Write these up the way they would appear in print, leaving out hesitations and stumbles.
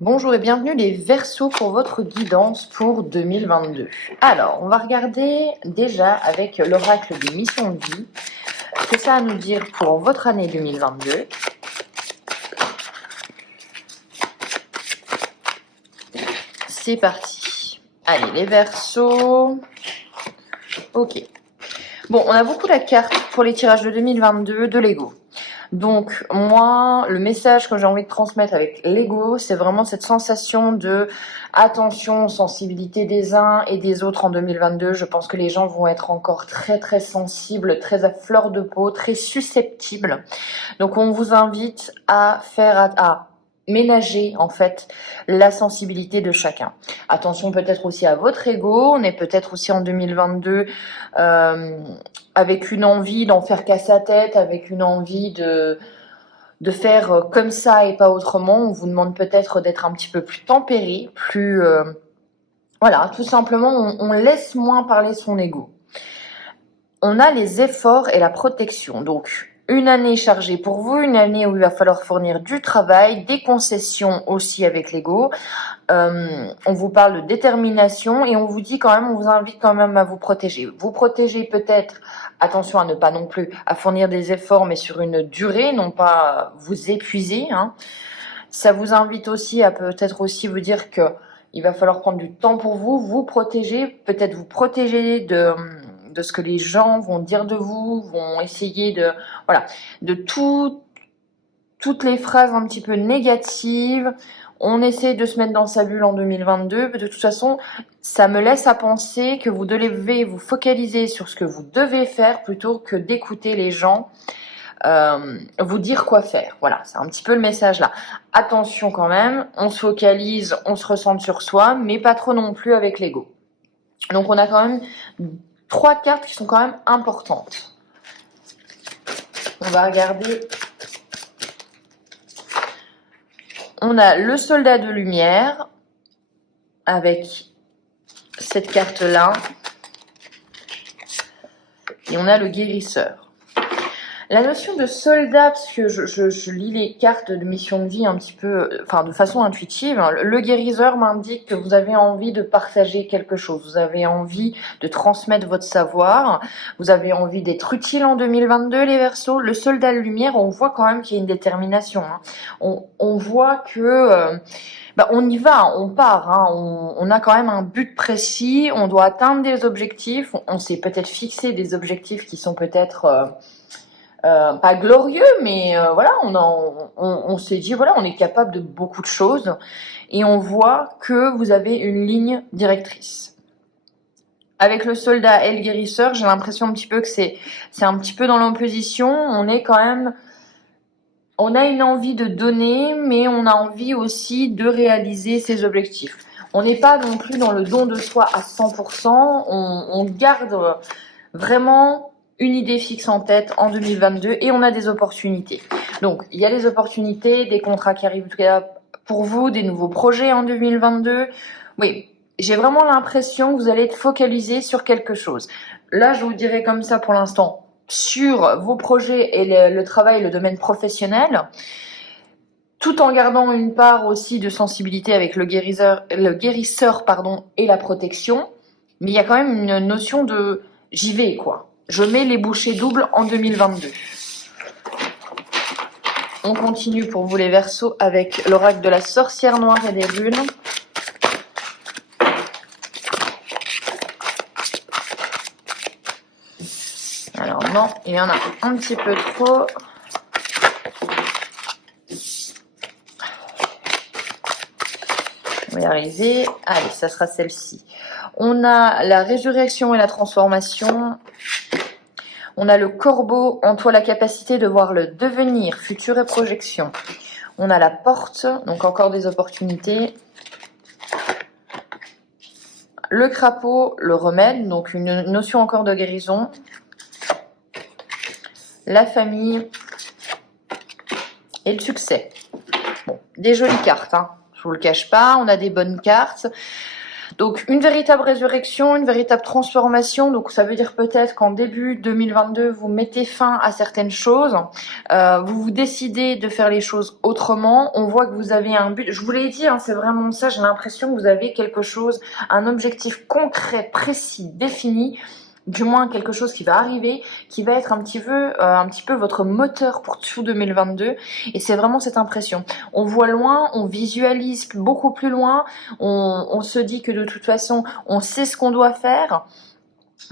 Bonjour et bienvenue les Verseaux pour votre guidance pour 2022. Alors, on va regarder déjà avec l'oracle des missions de vie ce que ça a à nous dire pour votre année 2022. C'est parti. Allez, les Verseaux. Ok. Bon, on a beaucoup la carte pour les tirages de 2022 de Lego. Donc moi, le message que j'ai envie de transmettre avec l'ego, c'est vraiment cette sensation de attention, sensibilité des uns et des autres en 2022. Je pense que les gens vont être encore très très sensibles, très à fleur de peau, très susceptibles. Donc on vous invite à ménager en fait la sensibilité de chacun. Attention peut-être aussi à votre ego. On est peut-être aussi en 2022 avec une envie d'en faire qu'à sa tête, avec une envie de faire comme ça et pas autrement. On vous demande peut-être d'être un petit peu plus tempéré, plus voilà, tout simplement on laisse moins parler son ego. On a les efforts et la protection. Donc une année chargée pour vous, une année où il va falloir fournir du travail, des concessions aussi avec l'ego. On vous parle de détermination et on vous dit quand même, on vous invite quand même à vous protéger. Vous protéger peut-être, attention à ne pas non plus à fournir des efforts, mais sur une durée, non pas vous épuiser. Ça vous invite aussi à peut-être aussi vous dire que il va falloir prendre du temps pour vous, vous protéger, peut-être vous protéger de ce que les gens vont dire de vous, vont essayer de toutes les phrases un petit peu négatives. On essaie de se mettre dans sa bulle en 2022. De toute façon, ça me laisse à penser que vous devez vous focaliser sur ce que vous devez faire plutôt que d'écouter les gens vous dire quoi faire. Voilà, c'est un petit peu le message là. Attention quand même, on se focalise, on se ressente sur soi, mais pas trop non plus avec l'ego. Donc on a quand même 3 cartes qui sont quand même importantes. On va regarder. On a le soldat de lumière avec cette carte-là. Et on a le guérisseur. La notion de soldat, parce que je lis les cartes de mission de vie un petit peu, enfin de façon intuitive, le guérisseur m'indique que vous avez envie de partager quelque chose, vous avez envie de transmettre votre savoir, vous avez envie d'être utile en 2022 les Verseaux. Le soldat de lumière, on voit quand même qu'il y a une détermination. On voit que on y va, on part, on a quand même un but précis, on doit atteindre des objectifs, on s'est peut-être fixé des objectifs qui sont peut-être pas glorieux, mais voilà, on s'est dit voilà, on est capable de beaucoup de choses et on voit que vous avez une ligne directrice. Avec le soldat et le guérisseur, j'ai l'impression un petit peu que c'est un petit peu dans l'opposition. On est quand même, on a une envie de donner, mais on a envie aussi de réaliser ses objectifs. On n'est pas non plus dans le don de soi à 100%. On garde vraiment une idée fixe en tête en 2022 et on a des opportunités. Donc, il y a des opportunités, des contrats qui arrivent pour vous, des nouveaux projets en 2022. Oui, j'ai vraiment l'impression que vous allez être focalisé sur quelque chose. Là, je vous dirais comme ça pour l'instant, sur vos projets et le travail, le domaine professionnel, tout en gardant une part aussi de sensibilité avec le guérisseur et la protection. Mais il y a quand même une notion de j'y vais, quoi. Je mets les bouchées doubles en 2022. On continue pour vous les Verseaux avec l'oracle de la sorcière noire et des runes. Alors non, il y en a un petit peu trop. On va y arriver. Allez, ça sera celle-ci. On a la résurrection et la transformation. On a le corbeau, en toi la capacité de voir le devenir, futur et projection. On a la porte, donc encore des opportunités. Le crapaud, le remède, donc une notion encore de guérison. La famille et le succès. Bon, des jolies cartes, je vous le cache pas, on a des bonnes cartes. Donc une véritable résurrection, une véritable transformation. Donc ça veut dire peut-être qu'en début 2022, vous mettez fin à certaines choses, vous vous décidez de faire les choses autrement. On voit que vous avez un but. Je vous l'ai dit, hein, c'est vraiment ça. J'ai l'impression que vous avez quelque chose, un objectif concret, précis, défini. Du moins quelque chose qui va arriver, qui va être un petit peu votre moteur pour tout 2022. Et c'est vraiment cette impression. On voit loin, on visualise beaucoup plus loin, on se dit que de toute façon, on sait ce qu'on doit faire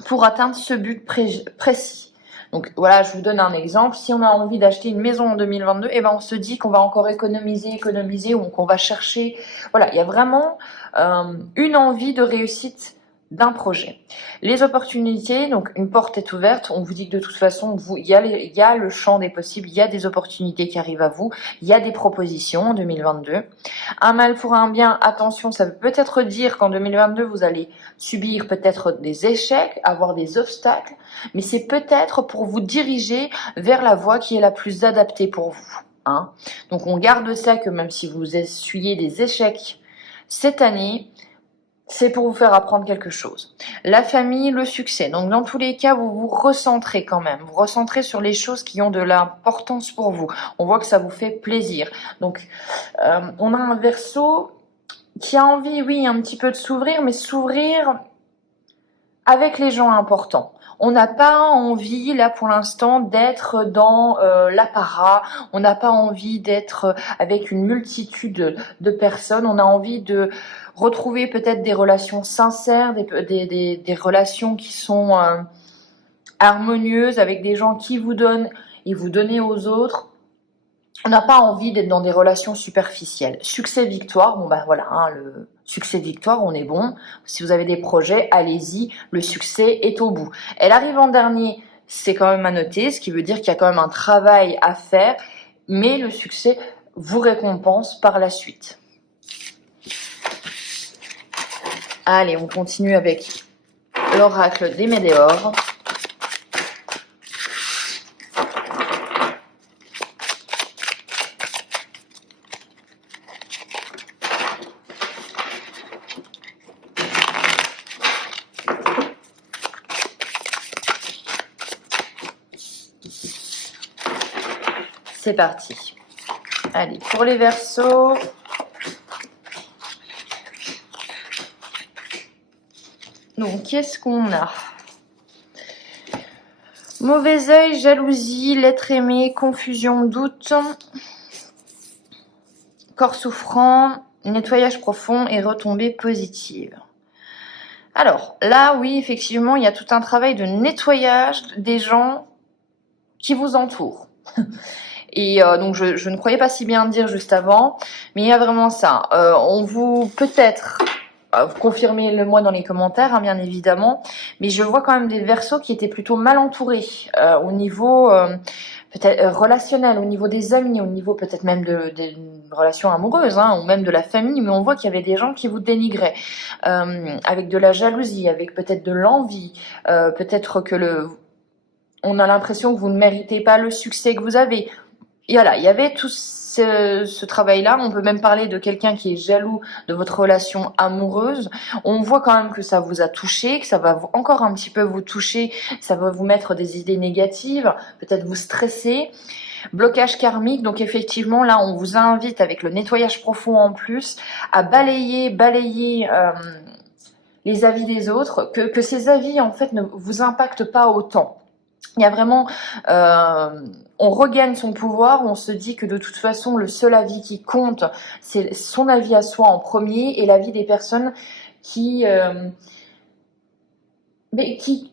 pour atteindre ce but précis. Donc voilà, je vous donne un exemple. Si on a envie d'acheter une maison en 2022, eh ben on se dit qu'on va encore économiser ou qu'on va chercher. Voilà, il y a vraiment une envie de réussite d'un projet. Les opportunités, donc une porte est ouverte, on vous dit que de toute façon, il y a le champ des possibles, il y a des opportunités qui arrivent à vous, il y a des propositions en 2022. Un mal pour un bien, attention, ça veut peut-être dire qu'en 2022, vous allez subir peut-être des échecs, avoir des obstacles, mais c'est peut-être pour vous diriger vers la voie qui est la plus adaptée pour vous. Hein. Donc on garde ça que même si vous essuyez des échecs cette année, c'est pour vous faire apprendre quelque chose. La famille, le succès. Donc dans tous les cas, vous vous recentrez quand même. Vous recentrez sur les choses qui ont de l'importance pour vous. On voit que ça vous fait plaisir. Donc on a un Verseau qui a envie, oui, un petit peu de s'ouvrir, mais s'ouvrir avec les gens importants. On n'a pas envie, là, pour l'instant, d'être dans l'apparat. On n'a pas envie d'être avec une multitude de personnes. On a envie de retrouver peut-être des relations sincères, des relations qui sont harmonieuses, avec des gens qui vous donnent et vous donnez aux autres. On n'a pas envie d'être dans des relations superficielles. Succès-victoire, bon ben voilà, hein, le succès-victoire, on est bon. Si vous avez des projets, allez-y, le succès est au bout. Elle arrive en dernier, c'est quand même à noter, ce qui veut dire qu'il y a quand même un travail à faire, mais le succès vous récompense par la suite. Allez, on continue avec l'oracle des Médéores. C'est parti. Allez, pour les Verseaux. Donc, qu'est-ce qu'on a? Mauvais œil, jalousie, l'être aimé, confusion, doute, corps souffrant, nettoyage profond et retombée positive. Alors, là, oui, effectivement, il y a tout un travail de nettoyage des gens qui vous entourent. Et donc je ne croyais pas si bien dire juste avant, mais il y a vraiment ça. On vous peut-être confirmez-le-moi dans les commentaires, hein, bien évidemment, mais je vois quand même des Verseaux qui étaient plutôt mal entourés au niveau peut-être relationnel, au niveau des amis, au niveau peut-être même des relations amoureuses, hein, ou même de la famille, mais on voit qu'il y avait des gens qui vous dénigraient, avec de la jalousie, avec peut-être de l'envie, peut-être que on a l'impression que vous ne méritez pas le succès que vous avez. Et voilà, il y avait tout ce travail-là. On peut même parler de quelqu'un qui est jaloux de votre relation amoureuse. On voit quand même que ça vous a touché, que ça va encore un petit peu vous toucher, ça va vous mettre des idées négatives, peut-être vous stresser. Blocage karmique, donc effectivement là on vous invite avec le nettoyage profond en plus à balayer les avis des autres, que ces avis en fait ne vous impactent pas autant. Il y a vraiment, on regagne son pouvoir, on se dit que de toute façon, le seul avis qui compte, c'est son avis à soi en premier et l'avis des personnes qui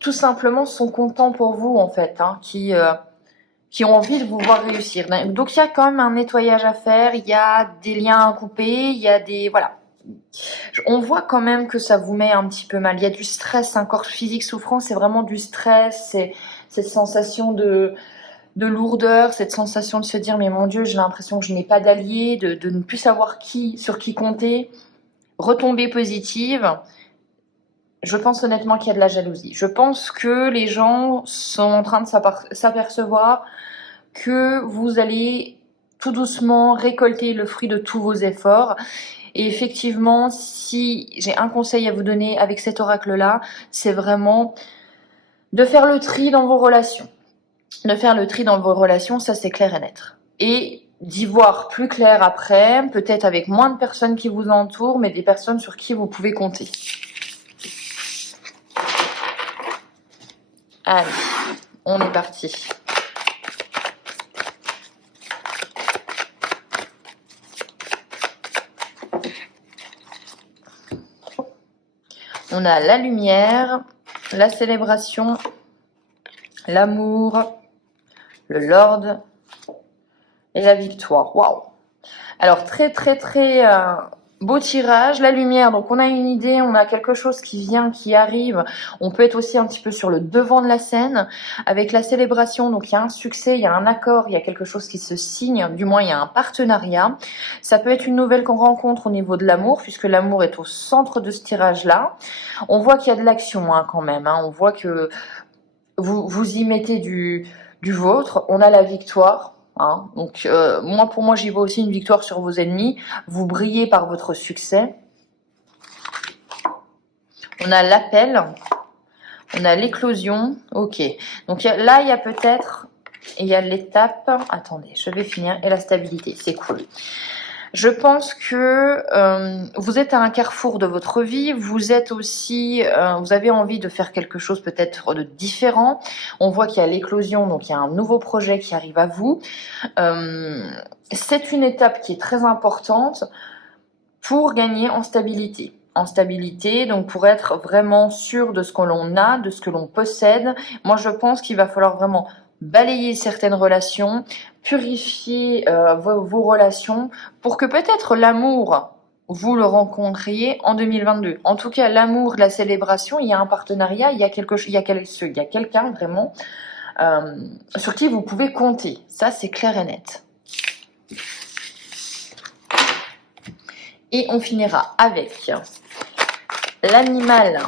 tout simplement sont contents pour vous en fait, hein, qui ont envie de vous voir réussir. Donc il y a quand même un nettoyage à faire, il y a des liens à couper, il y a des... Voilà. On voit quand même que ça vous met un petit peu mal. Il y a du stress, un corps physique souffrant, c'est vraiment du stress, c'est cette sensation de lourdeur, cette sensation de se dire mais mon Dieu, j'ai l'impression que je n'ai pas d'allié, de ne plus savoir sur qui compter. Retombée positive, je pense honnêtement qu'il y a de la jalousie. Je pense que les gens sont en train de s'apercevoir que vous allez tout doucement récolter le fruit de tous vos efforts Et effectivement, si j'ai un conseil à vous donner avec cet oracle-là, c'est vraiment de faire le tri dans vos relations. De faire le tri dans vos relations, ça c'est clair et net. Et d'y voir plus clair après, peut-être avec moins de personnes qui vous entourent, mais des personnes sur qui vous pouvez compter. Allez, on est parti. On a la lumière, la célébration, l'amour, le Lord et la victoire. Waouh! Alors très beau tirage. La lumière, donc on a une idée, on a quelque chose qui vient, qui arrive. On peut être aussi un petit peu sur le devant de la scène. Avec la célébration, donc il y a un succès, il y a un accord, il y a quelque chose qui se signe, du moins il y a un partenariat. Ça peut être une nouvelle qu'on rencontre au niveau de l'amour, puisque l'amour est au centre de ce tirage-là. On voit qu'il y a de l'action quand même, on voit que vous y mettez du vôtre. On a la victoire. Donc pour moi j'y vois aussi une victoire sur vos ennemis. Vous brillez par votre succès. On a l'appel, on a l'éclosion. Ok, donc là il y a peut-être, il y a l'étape, attendez je vais finir, et la stabilité, c'est cool. Je pense que vous êtes à un carrefour de votre vie, vous êtes aussi, vous avez envie de faire quelque chose peut-être de différent. On voit qu'il y a l'éclosion, donc il y a un nouveau projet qui arrive à vous. C'est une étape qui est très importante pour gagner en stabilité. Donc pour être vraiment sûr de ce que l'on a, de ce que l'on possède. Moi je pense qu'il va falloir vraiment balayer certaines relations, purifier vos relations pour que peut-être l'amour, vous le rencontriez en 2022. En tout cas, l'amour, la célébration, il y a un partenariat, il y a quelqu'un vraiment sur qui vous pouvez compter. Ça, c'est clair et net. Et on finira avec l'animal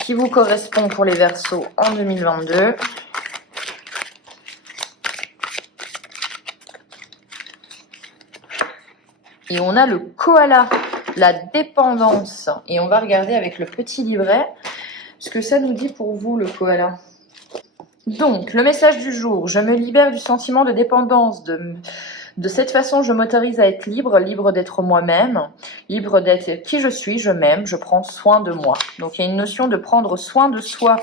qui vous correspond pour les Verseaux en 2022. Et on a le koala, la dépendance. Et on va regarder avec le petit livret ce que ça nous dit pour vous, le koala. Donc, le message du jour. Je me libère du sentiment de dépendance. De cette façon, je m'autorise à être libre, libre d'être moi-même, libre d'être qui je suis, je m'aime, je prends soin de moi. Donc, il y a une notion de prendre soin de soi.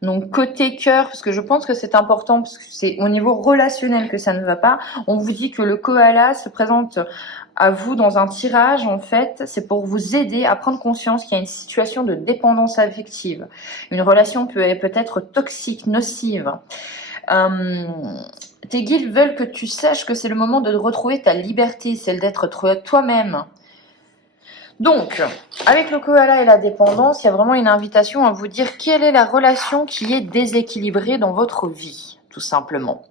Donc, côté cœur, parce que je pense que c'est important, parce que c'est au niveau relationnel que ça ne va pas. On vous dit que le koala se présente à vous dans un tirage, en fait, c'est pour vous aider à prendre conscience qu'il y a une situation de dépendance affective. Une relation peut être toxique, nocive. Tes guides veulent que tu saches que c'est le moment de retrouver ta liberté, celle d'être toi-même. Donc, avec le koala et la dépendance, il y a vraiment une invitation à vous dire quelle est la relation qui est déséquilibrée dans votre vie, tout simplement.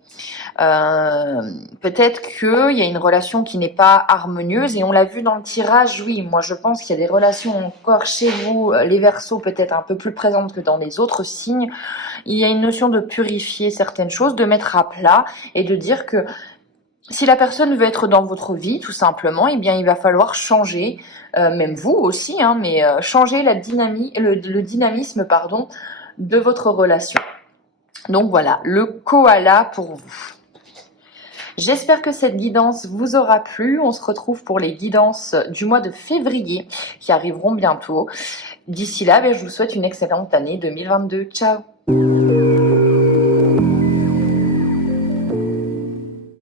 Peut-être qu'il y a une relation qui n'est pas harmonieuse et on l'a vu dans le tirage, oui, moi je pense qu'il y a des relations encore chez vous, les Verseaux peut-être un peu plus présentes que dans les autres signes. Il y a une notion de purifier certaines choses, de mettre à plat et de dire que si la personne veut être dans votre vie, tout simplement, eh bien il va falloir changer, même vous aussi, mais changer la le dynamisme de votre relation. Donc voilà, le koala pour vous. J'espère que cette guidance vous aura plu. On se retrouve pour les guidances du mois de février qui arriveront bientôt. D'ici là, je vous souhaite une excellente année 2022. Ciao!